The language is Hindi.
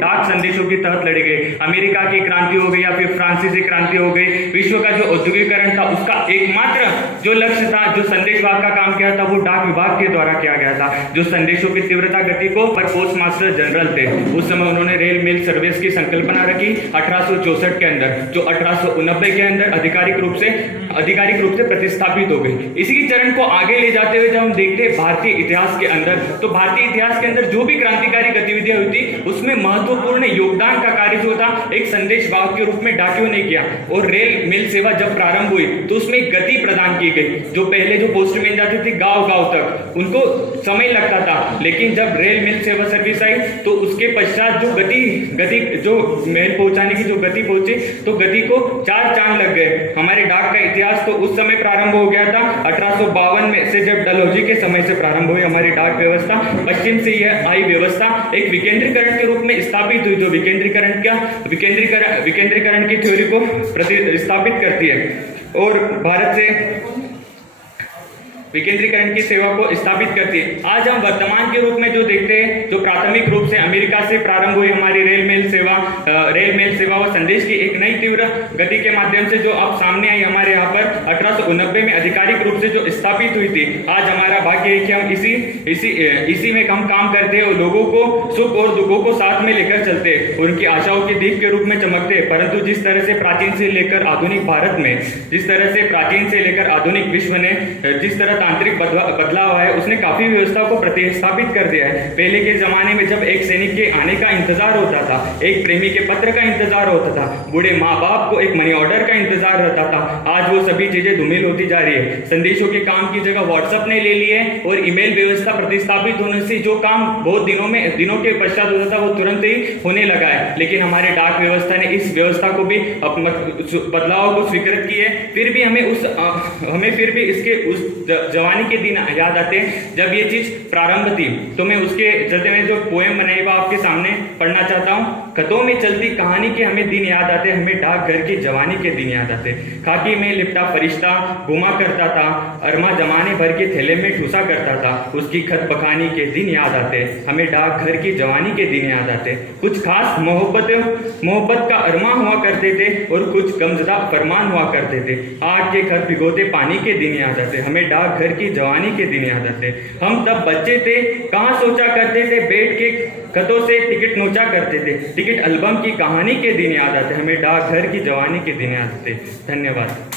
डाक संदेशों के तहत लड़े गए। अमेरिका की क्रांति हो गई या फिर फ्रांसीसी क्रांति हो गई, विश्व का जो औद्योगिकरण था उसका एकमात्र जो लक्ष्य था, जो संदेशवाहक का काम किया था, वो डाक विभाग के द्वारा किया गया था। जो संदेशों की तीव्रता गति को पर पोस्ट मास्टर जनरल थे, उस समय उन्होंने रेल मेल सर्विस की संकल्पना रखी 1864 के अंदर, जो 1890 के अंदर आधिकारिक रूप से प्रतिस्थापित हो गई। इसी चरण को आगे ले जाते हुए जब हम देखते हैं भारतीय इतिहास के अंदर, तो भारतीय इतिहास के अंदर जो भी क्रांतिकारी गतिविधियां हुई थी उसमें महत्वपूर्ण योगदान का कार्य जो था एक संदेशवाहक के रूप में डाकियों ने किया। और रेल मेल सेवा जब प्रारंभ हुई तो उसमें गति प्रदान की गई। जो पहले जो पोस्टमैन जाते थे गांव-गांव तक, उनको समय लगता था, लेकिन जब रेल मेल सेवा सर्विस आई तो उसके पश्चात जो गति जो मेल पहुंचाने की जो गति पहुंची, तो गति को 4 चांद लग गए। हमारे डाक का इतिहास तो उस समय प्रारंभ हो गया था 1852 में से, जब डलहौजी के समय से प्रारंभ हुई हमारी डाक व्यवस्था। पश्चिम से यह आई व्यवस्था एक विकेंद्रीकरण के रूप में स्थापित हुई, जो विकेंद्रीकरण की थ्योरी को प्रतिस्थापित करती है और भारत से विकेंद्रीकरण की सेवा को स्थापित करती है। आज हम वर्तमान के रूप में जो देखते हैं, जो प्राथमिक रूप से अमेरिका से प्रारंभ हुई हमारी रेल मेल सेवा व संदेश की एक नई तीव्र गति के माध्यम से जो अब सामने आई हमारे यहाँ पर 1890 में आधिकारिक रूप से जो स्थापित हुई थी। आज हमारा भाग्य है कि हम इसी में हम काम करते हैं और लोगों को सुख और दुखों को साथ में लेकर चलते हैं और उनकी आशाओं के दीप के रूप में चमकते हैं। परंतु जिस तरह से प्राचीन से लेकर आधुनिक भारत में, जिस तरह से प्राचीन से लेकर आधुनिक विश्व ने जिस तरह तांत्रिक बदलाव है, उसने काफी व्यवस्था को प्रतिस्थापित कर दिया है। पहले के जमाने में जब एक सैनिक के आने का इंतजार होता था, एक प्रेमी के पत्र का इंतजार होता था, बूढ़े माँ बाप को एक मनी ऑर्डर का इंतजार रहता था, आज वो सभी चीजें धूमिल होती जा रही है। संदेशों के काम की जगह व्हाट्सएप ने ले ली है और ईमेल व्यवस्था प्रतिस्थापित होने से जो काम बहुत दिनों के पश्चात होता था वो तुरंत ही होने लगा है। लेकिन हमारे डाक व्यवस्था ने इस व्यवस्था को भी बदलाव को स्वीकृत की है। फिर भी हमें फिर भी इसके उस जवानी के दिन याद आते हैं जब ये चीज प्रारंभ थी। तो मैं उसके जैसे मैं जो पोएम बनाई वो आपके सामने पढ़ना चाहता हूँ। खतों में चलती कहानी के हमें दिन याद आते, हमें डाकघर की जवानी के दिन याद आते। खाकी में लिपटा फरिश्ता घुमा करता था, अरमा जमाने भर के थैले में ठूसा करता था, उसकी खत बखानी के दिन याद आते, हमें डाकघर की जवानी के दिन याद आते। कुछ खास मोहब्बत का अरमा हुआ करते थे और कुछ गमज़दा फरमान हुआ करते थे। आग के खत भिगोते पानी के दिन याद आते, हमें डाकघर की जवानी के दिन याद आते। हम तब बच्चे थे, कहाँ सोचा करते थे, बैठ के खतों से टिकट नोचा करते थे, टिकट एल्बम की कहानी के दिन याद आते, हमें डाकघर की जवानी के दिन याद आते। धन्यवाद।